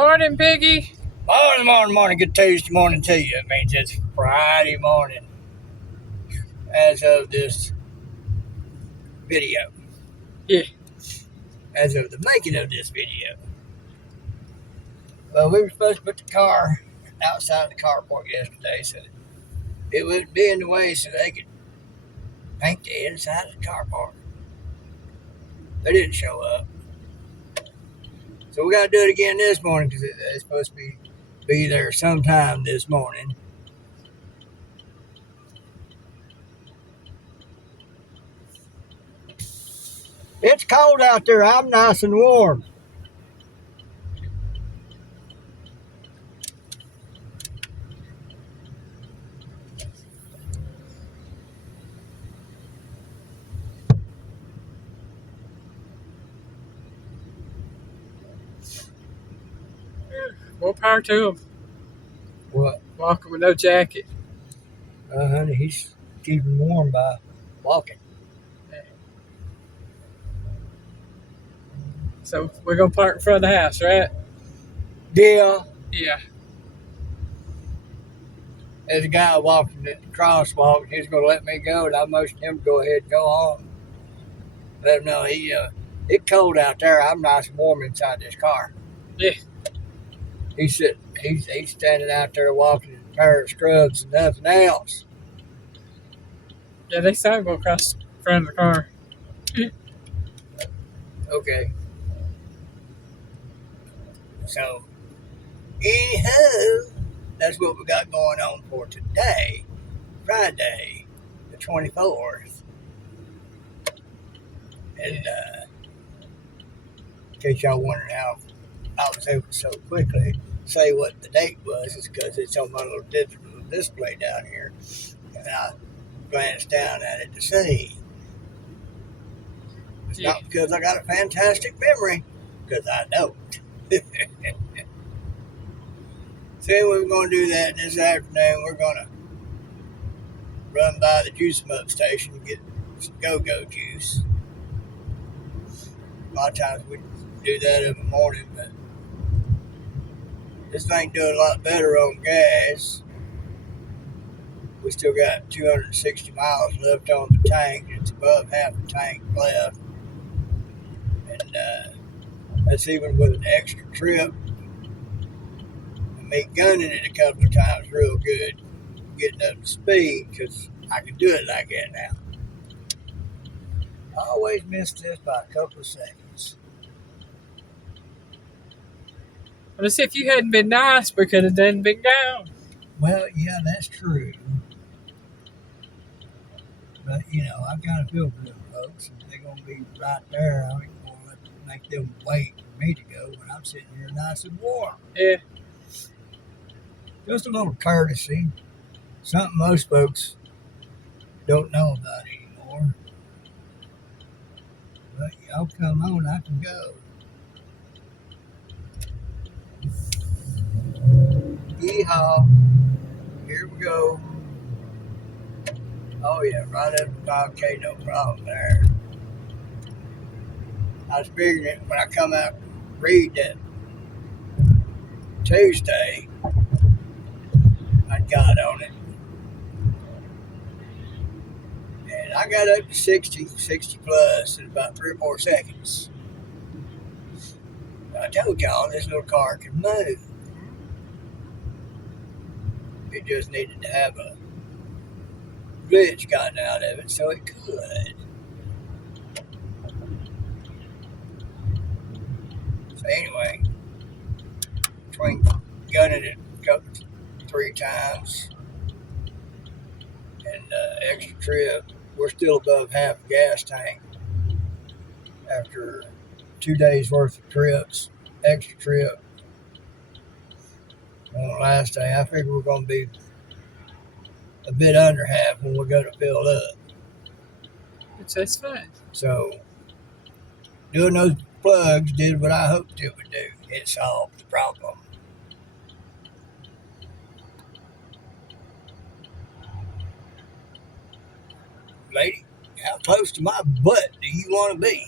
Morning, Piggy. Morning. Good Tuesday morning to you. It means it's Friday morning as of this video. Yeah. As of the making of this video. Well, we were supposed to put the car outside the carport yesterday so it wouldn't be in the way so they could paint the inside of the carport. They didn't show up. So we got to do it again this morning because it's supposed to be there sometime this morning. It's cold out there. I'm nice and warm. More power to him. What? Walking with no jacket. Honey, he's keeping warm by walking. So we're gonna park in front of the house, right? Yeah. Yeah. There's a guy walking the crosswalk. He's going to let me go, and I motioned him to go ahead and go on. Let him know it's cold out there. I'm nice and warm inside this car. Yeah. He's standing out there walking in a pair of scrubs and nothing else. Yeah, they said go across the front of the car. Okay. So, anyhow, that's what we got going on for today, Friday, the 24th. And in case y'all wondering how I was able to so quickly say what the date was, it's because it's on my little digital display down here. And I glanced down at it to see. It's not because I got a fantastic memory, because I don't. So anyway, we're going to do that this afternoon. We're going to run by the juice mug station and get some go-go juice. A lot of times we do that in the morning, but this thing doing a lot better on gas. We still got 260 miles left on the tank. It's above half the tank left. And that's even with an extra trip. And me gunning it a couple of times real good, getting up to speed, because I can do it like that now. I always miss this by a couple of seconds. Let's see, if you hadn't been nice, we could have done been down. Well, yeah, that's true. But, I kind of feel for them folks. If they're going to be right there, I ain't going to make them wait for me to go when I'm sitting here nice and warm. Yeah. Just a little courtesy. Something most folks don't know about anymore. But y'all come on, I can go. Yeehaw. Here we go. Oh yeah, right up to 5K, no problem there. I was figuring it when I come out and read that Tuesday, I got on it. And I got up to 60 plus in about 3 or 4 seconds. I told y'all this little car can move. It just needed to have a glitch gotten out of it so it could. So anyway, between gunning it a couple 3 times and extra trip, we're still above half the gas tank after 2 days worth of trips, extra trip. On the last day, I figure we're going to be a bit under half when we're going to fill up. That's fine. So, doing those plugs did what I hoped it would do. It solved the problem. Lady, how close to my butt do you want to be?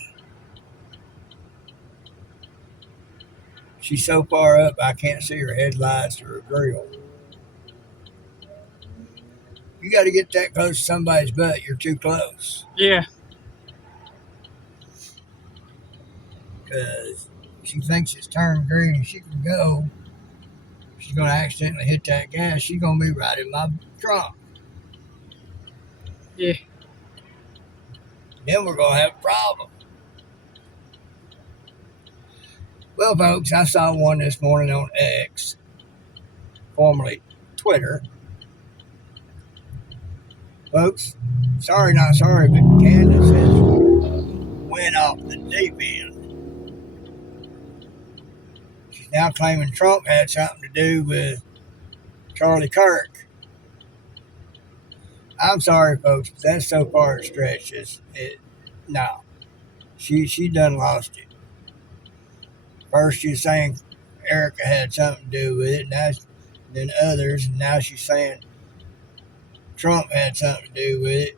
She's so far up I can't see her headlights or her grill. You got to get that close to somebody's butt. You're too close. Yeah. Because she thinks it's turned green and she can go. She's going to accidentally hit that gas. She's going to be right in my trunk. Yeah. Then we're going to have a problem. Well, folks, I saw one this morning on X, formerly Twitter. Folks, sorry, not sorry, but Candace has went off the deep end. She's now claiming Trump had something to do with Charlie Kirk. I'm sorry, folks, but that's so far it stretches. No. She done lost it. First she's saying Erica had something to do with it, then others, and now she's saying Trump had something to do with it.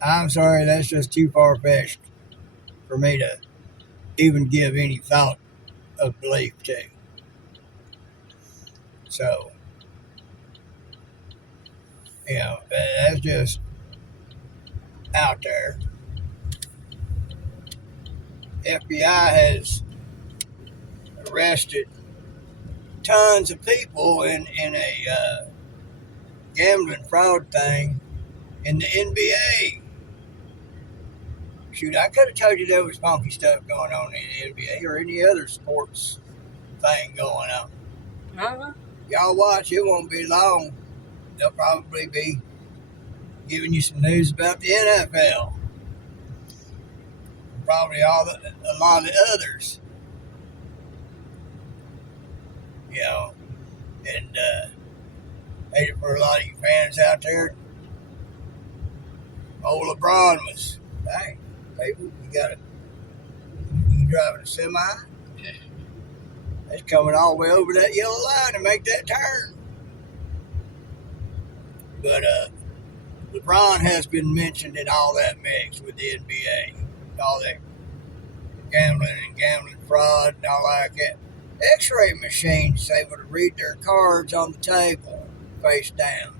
I'm sorry, that's just too far-fetched for me to even give any thought of belief to. So, that's just out there. FBI has arrested tons of people in a gambling fraud thing in the NBA. Shoot, I could have told you there was funky stuff going on in the NBA or any other sports thing going on. Uh-huh. Y'all watch, it won't be long. They'll probably be giving you some news about the NFL. Probably a lot of the others. And hate it for a lot of you fans out there. Old LeBron was, hey, people, you driving a semi? Yeah. It's coming all the way over that yellow line to make that turn. But LeBron has been mentioned in all that mix with the NBA. All that gambling fraud and all like that. X-ray machines able to read their cards on the table face down.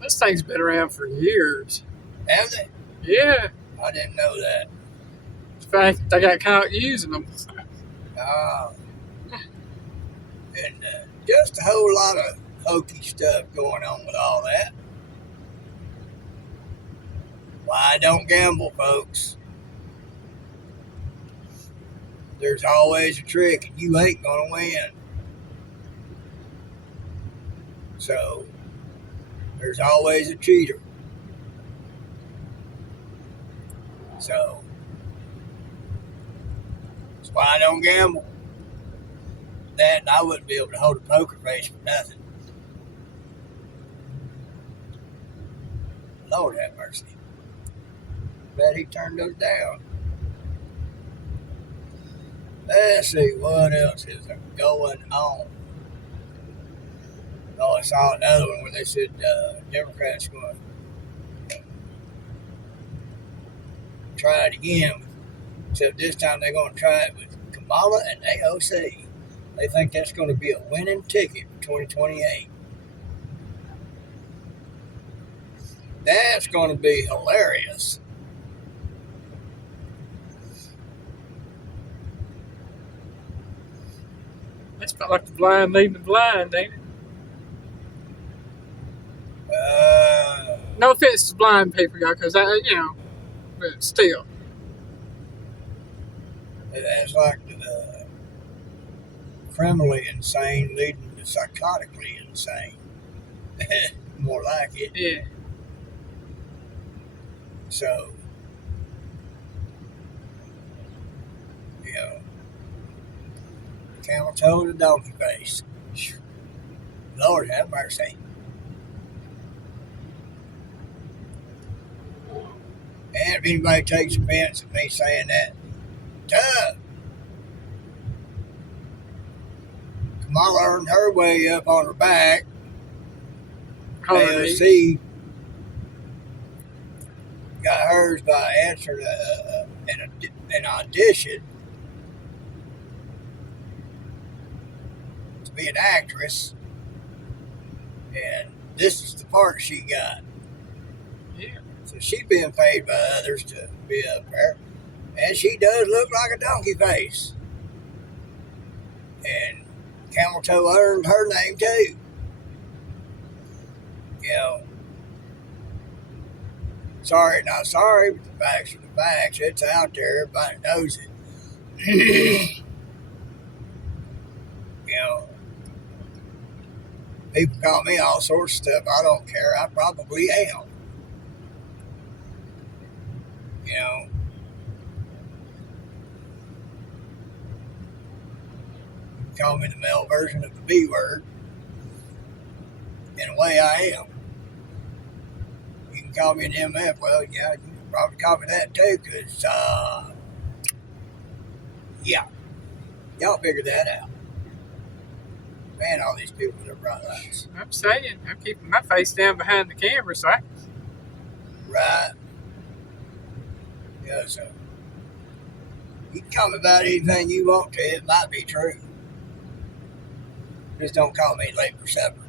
This thing's been around for years. Have they? Yeah. I didn't know that. In fact, they got caught using them. And just a whole lot of hokey stuff going on with all that. Why don't gamble, folks? There's always a trick and you ain't gonna win. So, there's always a cheater. So, that's why I don't gamble. That and I wouldn't be able to hold a poker face for nothing. Lord have mercy. Bet he turned those down. Let's see, what else is going on? Oh, I saw another one where they said Democrats going to try it again, except this time they're going to try it with Kamala and AOC. They think that's going to be a winning ticket for 2028. That's going to be hilarious. That's about like the blind leading the blind, ain't it? No offense to blind people, y'all, because but still. That's like the criminally insane leading to psychotically insane. More like it. Yeah. So, camel toe to donkey face. Lord have mercy. And if anybody takes offense at me saying that, tough. Kamala earned her way up on her back. AOC got hers by answering in a and auditioned to be an actress, and this is the part she got. Yeah. So she's being paid by others to be up there, and she does look like a donkey face. And Camel Toe earned her name too. You know, sorry, not sorry, but the facts are the facts. It's out there. Everybody knows it. You know, people call me all sorts of stuff. I don't care. I probably am. You know, call me the male version of the B word. In a way, I am. You can call me an MF. Well, yeah, you can probably call me that too, because, yeah, y'all figured that out. Man, all these people with their bright lights. I'm saying, I'm keeping my face down behind the camera, so Right. Yeah, so you can call me about anything you want to. It might be true. Just don't call me late for supper.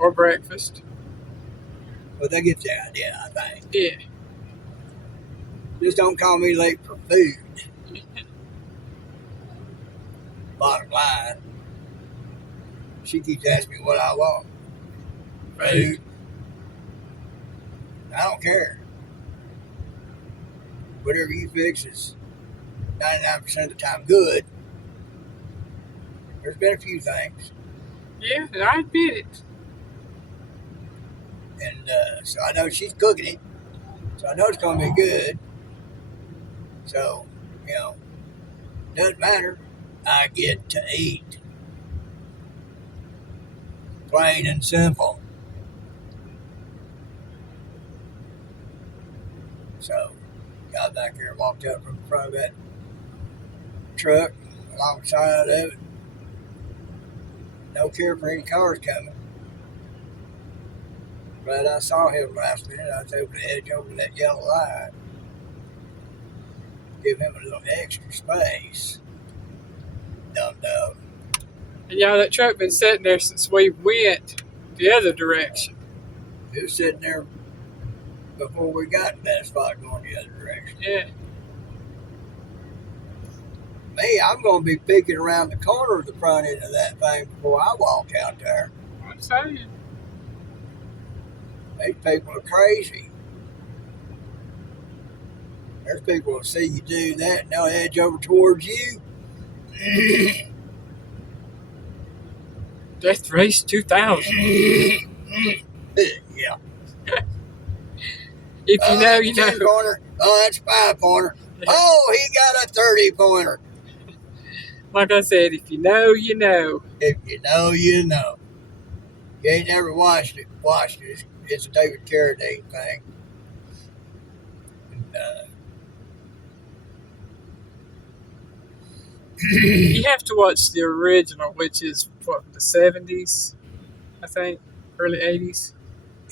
or breakfast. But that gets the idea, I think. Yeah. Just don't call me late for food. Bottom line, she keeps asking me what I want. Food. I don't care. Whatever you fix is 99% of the time good. There's been a few things. Yeah, I admit it. And so I know she's cooking it. So I know it's going to be good. So, you know, doesn't matter. I get to eat. Plain and simple. So, got back here and walked up from the front of that truck, alongside of it. No care for any cars coming. But I saw him last minute. I was able to edge over that yellow light. Give him a little extra space. Dum-dum. And y'all, that truck been sitting there since we went the other direction. It was sitting there before we got to that spot going the other direction. Yeah. Me, I'm going to be peeking around the corner of the front end of that thing before I walk out there. I'm saying. These people are crazy. There's people who see you do that and they'll edge over towards you. Death Race 2000. Yeah. If you know, you know. 10-pointer. Oh, that's 5-pointer. Oh, he got a 30-pointer. Like I said, if you know, you know. If you know, you know. You ain't never watched it. It's a David Carradine thing. And, You have to watch the original, which is, what, the 70s, I think? Early 80s?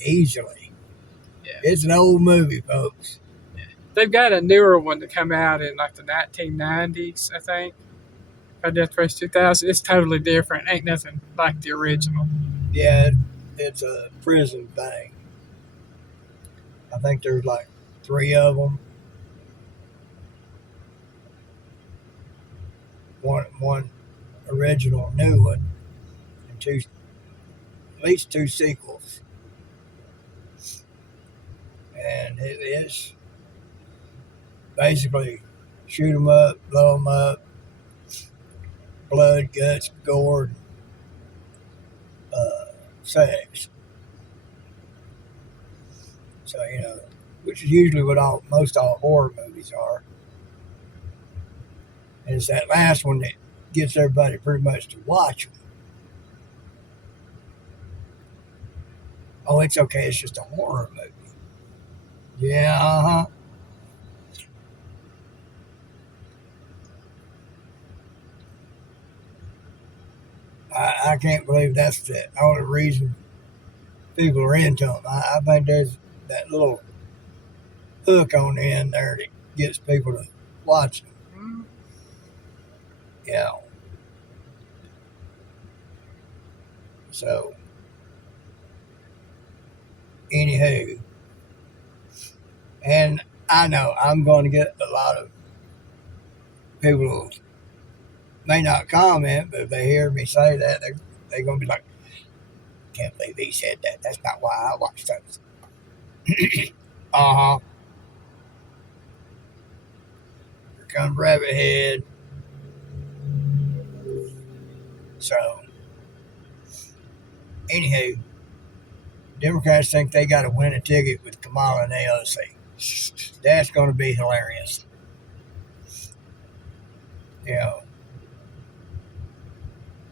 easily. Yeah. It's an old movie, folks. They've got a newer one to come out in, like, the 1990s, I think. Death Race 2000. It's totally different. Ain't nothing like the original. Yeah, it's a prison thing. I think there's like 3 of them. One original new one, and at least 2 sequels. And it is basically shoot 'em up, blow 'em up, blood, guts, gore, sex. So, you know, which is usually what most all horror movies are. And it's that last one that gets everybody pretty much to watch them. Oh, it's okay. It's just a horror movie. Yeah, uh-huh. I can't believe that's the only reason people are into them. I think there's that little hook on the end there that gets people to watch them. Mm. You know. So, anywho, and I know I'm going to get a lot of people who may not comment, but if they hear me say that, they're going to be like, can't believe he said that. That's not why I watch those. Uh-huh. Here comes Rabbit Head. So, anywho, Democrats think they got to win a ticket with Kamala and AOC. That's going to be hilarious. You know,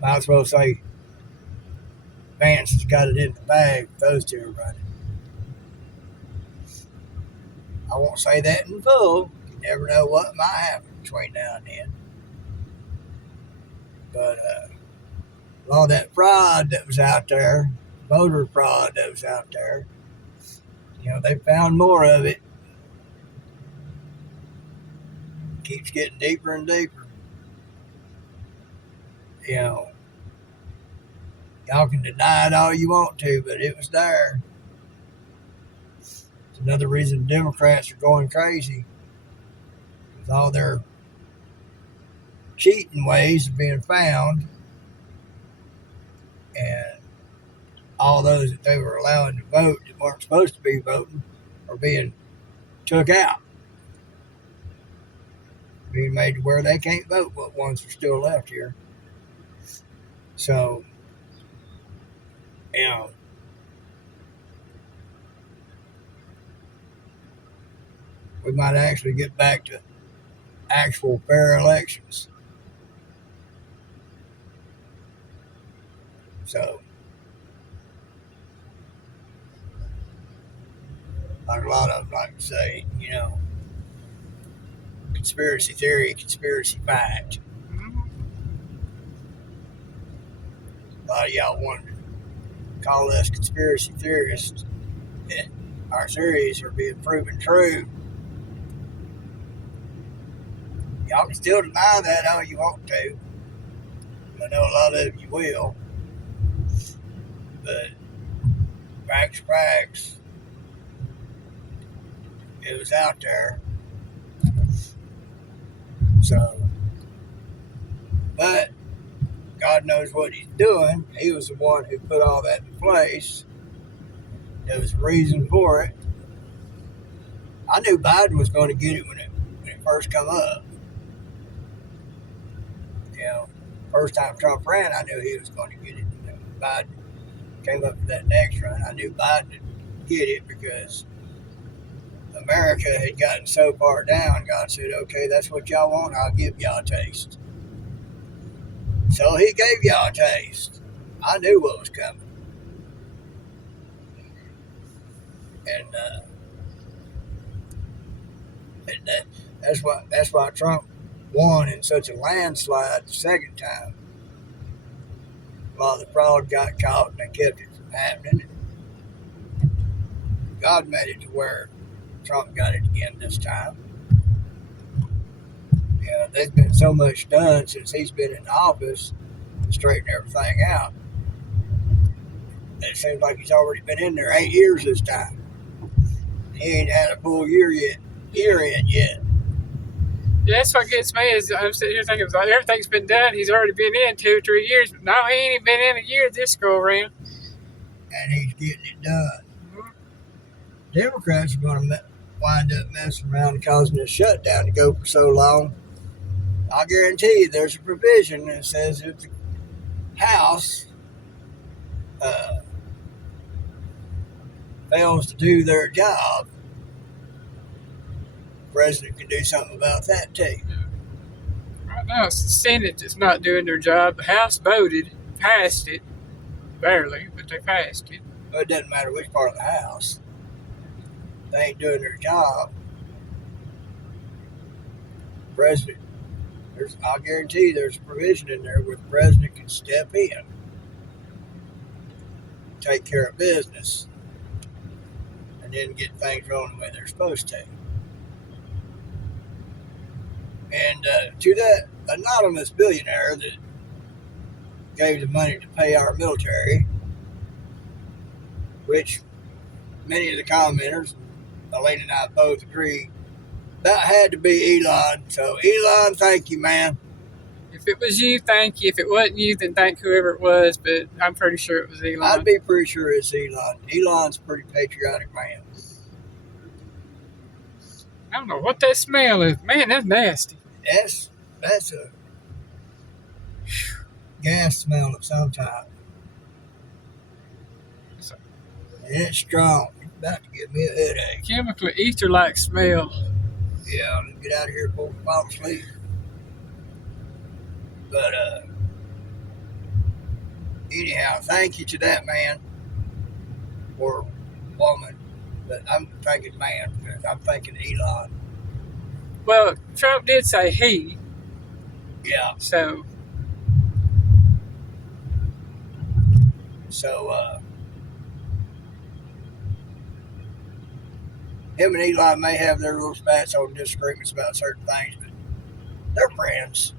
might as well say Vance has got it in the bag if those two are running. I won't say that in full. You never know what might happen between now and then. But a lot of that fraud that was out there, voter fraud that was out there, you know, they found more of it. Keeps getting deeper and deeper. You know, y'all can deny it all you want to, but it was there. It's another reason Democrats are going crazy. With all their cheating ways of being found, and all those that they were allowing to vote that weren't supposed to be voting are being took out. Being made to where they can't vote, but ones are still left here. So, you know, we might actually get back to actual fair elections. So, like a lot of them like to say, you know, conspiracy theory, conspiracy fact. A lot of y'all want to call us conspiracy theorists, and our theories are being proven true. Y'all can still deny that all you want to. I know a lot of you will. But facts. It was out there. So, but God knows what he's doing. He was the one who put all that in place. There was a reason for it. I knew Biden was going to get it when it first come up. You know, first time Trump ran, I knew he was going to get it. When Biden came up with that next run, I knew Biden would get it because America had gotten so far down. God said, okay, that's what y'all want. I'll give y'all a taste. So he gave y'all a taste. I knew what was coming. And that's why Trump won in such a landslide the second time. A lot of the fraud got caught and they kept it from happening. God made it to where Trump got it again this time. Yeah, there's been so much done since he's been in office to straighten everything out. It seems like he's already been in there 8 years this time. He ain't had a full year in yet. Yeah, that's what gets me is I'm sitting here thinking like everything's been done. He's already been in 2 or 3 years, but no, he ain't even been in a year this go around. And he's getting it done. Mm-hmm. Democrats are going to wind up messing around and causing a shutdown to go for so long. I guarantee you there's a provision that says if the House fails to do their job, the president can do something about that too. Right now, it's the Senate that's not doing their job. The House voted, passed it, barely, but they passed it. Well, it doesn't matter which part of the House. They ain't doing their job. The president, I guarantee there's a provision in there where the president can step in, take care of business, and then get things rolling the way they're supposed to. And to that anonymous billionaire that gave the money to pay our military, which many of the commenters, Elaine and I both agree, that had to be Elon. So, Elon, thank you, man. If it was you, thank you. If it wasn't you, then thank whoever it was. But I'm pretty sure it was Elon. I'd be pretty sure it's Elon. Elon's a pretty patriotic man. I don't know what that smell is. Man, that's nasty. That's a gas smell of some type. And it's strong. It's about to give me a headache. Chemically ether-like smell. Yeah, let's get out of here before we fall asleep. But anyhow, thank you to that man or woman. But I'm thinking man because I'm thinking Elon. Well, Trump did say he. Yeah. So him and Elon may have their little spats on disagreements about certain things, but they're friends.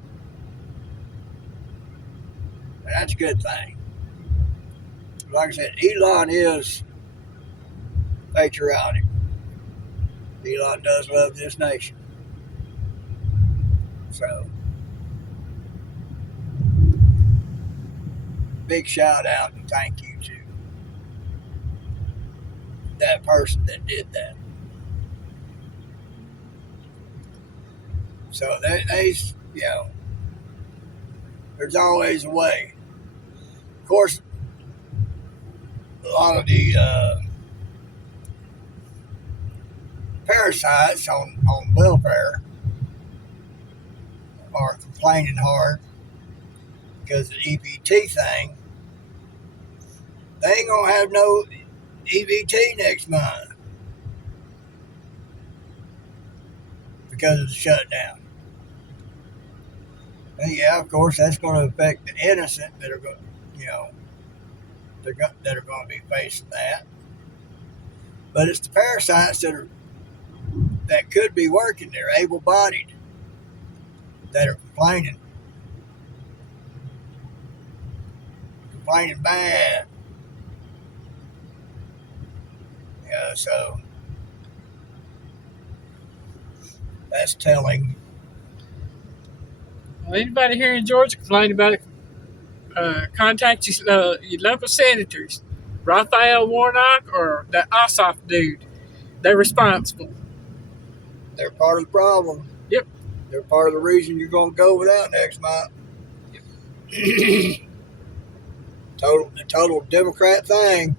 And that's a good thing. Like I said, Elon is patriotic. Elon does love this nation. So, big shout out and thank you to that person that did that. So, there's always a way. Of course, a lot of the parasites on welfare are complaining hard because the EBT thing, they ain't gonna have no EBT next month because of the shutdown. And yeah, of course, that's going to affect the innocent that are going, that are going to be facing that. But it's the parasites that could be working. They're able-bodied that are complaining bad. Yeah, so that's telling. well, anybody here in Georgia complain about it, contact your local senators, Raphael Warnock or that Ossoff dude. They're responsible. They're part of the problem. Yep. They're part of the reason you're going to go without next month. Yep. total Democrat thing.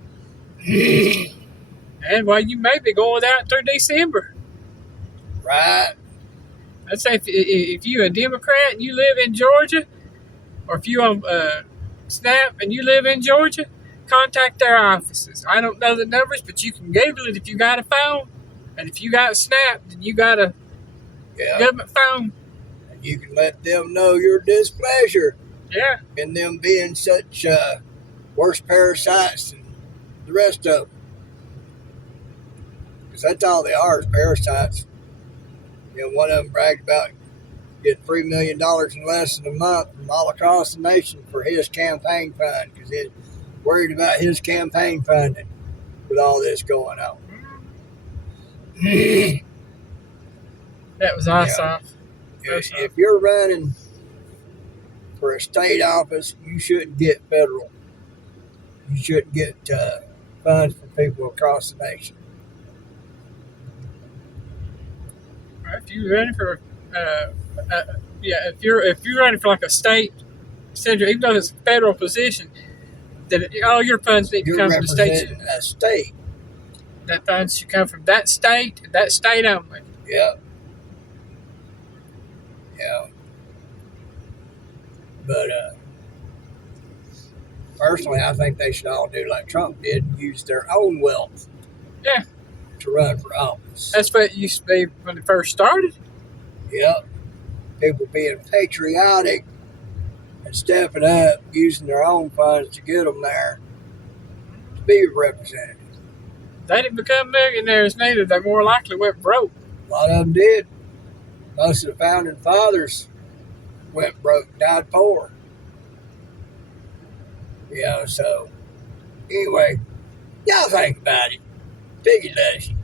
And well, you may be going without through December. Right. I'd say if you're a Democrat and you live in Georgia, or if you're on SNAP and you live in Georgia, contact their offices. I don't know the numbers, but you can Google it if you got a phone. And if you got SNAP, then you got a government phone. And you can let them know your displeasure. Yeah. In them being such worse parasites than the rest of them. Because that's all they are, is parasites. One of them bragged about getting $3 million in less than a month from all across the nation for his campaign fund because he's worried about his campaign funding with all this going on. That was Ossoff. If you're running for a state office, you shouldn't get federal. You shouldn't get funds from people across the nation. If you're running for, if you're running for like a state senator, even though it's a federal position, then all your funds need to come from the state. A state. That funds should come from that state only. Yeah. Yeah. But personally, I think they should all do like Trump did and use their own wealth. Yeah. To run for office. That's what it used to be when it first started. Yep. People being patriotic and stepping up, using their own funds to get them there to be represented. They didn't become millionaires neither. They more likely went broke. A lot of them did. Most of the founding fathers went broke, died poor. You know, so anyway, y'all think about it. Piggy loves you.